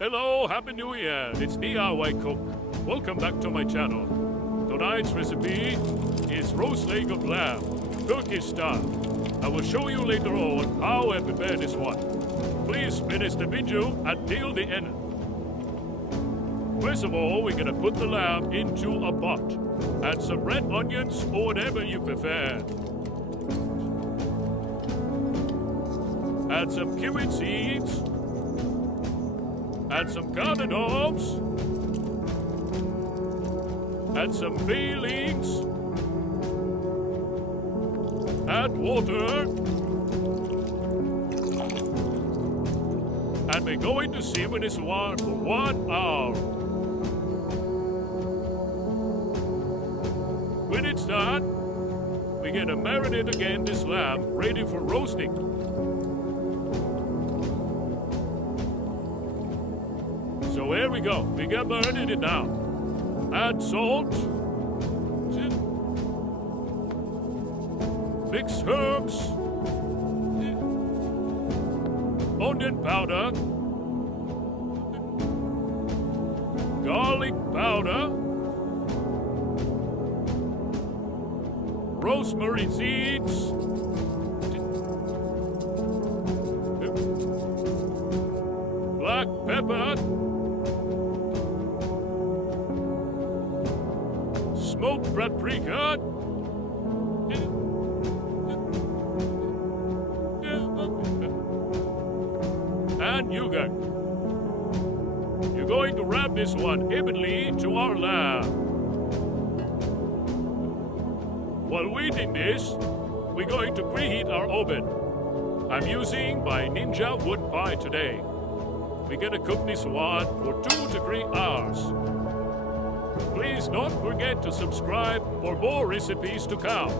Hello, Happy New Year. It's D.I.Y Cook. Welcome back to my channel. Tonight's recipe is roast leg of lamb, Turkish style. I will show you later on how I prepare this one. Please finish the video until the end. First of all, we're gonna put the lamb into a pot. Add some red onions or whatever you prefer. Add some cumin seeds. Add some cardamoms. Add some bay leaves. Add water. And we're going to simmer this one for 1 hour. When it's done, we're gonna marinate again this lamb, ready for roasting. So here we go. We got marinated now. Add salt. Mix herbs. Onion powder. Garlic powder. Rosemary seeds. Black pepper. Smoked paprika. And yogurt. You're going to wrap this one evenly to our lamb. While waiting this, we're going to preheat our oven. I'm using my Ninja wood pie today. We're gonna cook this one for 2 to 3 hours. Please don't forget to subscribe for more recipes to come.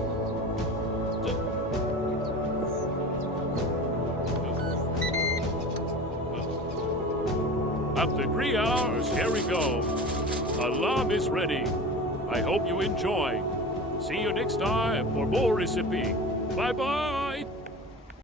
After 3 hours, here we go. Our lamb is ready. I hope you enjoy. See you next time for more recipe. Bye-bye.